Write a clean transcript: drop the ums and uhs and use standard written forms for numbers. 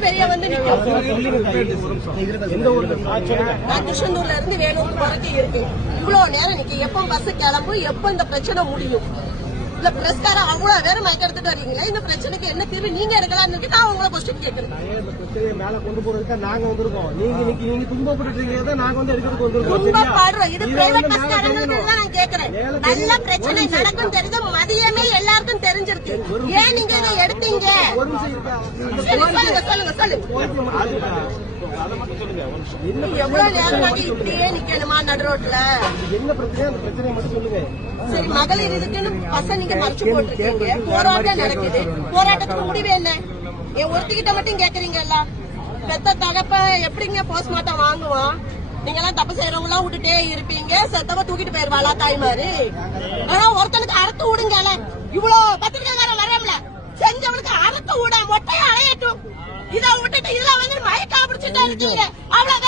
தூக்கிட்டு வெளியே வந்து நிற்கும். நான் திருச்செந்தூர்ல இருந்து வேலூர் வரைக்கும் இருக்கு. இவ்வளவு நேரம் நிக்க எப்ப பஸ் கிளம்பும், எப்ப இந்த பிரச்சனை முடியும்? இல்ல பிரஸ்கார அவ்வளவு பேரும் மைக்க எடுத்துட்டு வரீங்களா? இந்த பிரச்சனைக்கு என்ன தீர்வு நீங்க எடுக்கலாம்னு நான் உங்களை கொஸ்டின் கேட்கிறேன். மேல கொண்டு போறதுக்கு நாங்க வந்திருக்கோம். நீங்க துன்பப்பட்டு நாங்க வந்து எடுக்கிறதுக்கு வந்திருக்கோம். துன்பப்படுறோம். இது பிரைவேட் பஸ்காரங்களுக்கு தான் நான் கேட்கிறேன். நல்ல பிரச்சனை நடக்கும் தெரிஞ்ச மதியமே எல்லாருக்கும் தெரிஞ்சிருக்கு. ஏன் நீங்க இதை எடுத்தீங்க? எவ்வளவு நேரம் நாங்க இப்படியே நிக்கணுமா நடு ரோட்ல? என்ன பிரச்சனை? அந்த பிரச்சனையை மட்டும் சொல்லுங்க. சரி, மகளிர் இதுக்குன்னு பசங்க நீங்க மறைச்சு போட்டுருக்கீங்க. போராட்டம் நடக்குது. போராட்டத்துக்கு முடிவு என்ன? ஒருத்திக்கிட்ட மட்டும் கேக்குறீங்கல்ல. பெத்த தகப்ப எப்படிங்க போஸ்ட்மார்ட்டம் வாங்குவான்? நீங்க எல்லாம் தப்பு செய்யறவங்க எல்லாம் விட்டுட்டே இருப்பீங்க. செத்தவ தூக்கிட்டு போயிருவாளா தாய்மாரு? ஆனா ஒருத்தனுக்கு அறுத்து விடுங்கல. இவ்வளவு பத்திரிகைக்காரன் வரம்ல, செஞ்சவனுக்கு அறுத்து விட மொட்டையை அலையட்டும். இதை விட்டுட்டு இதுல வந்து மயக்கா பிடிச்சிட்டு இருக்கீங்க. அவ்வளவு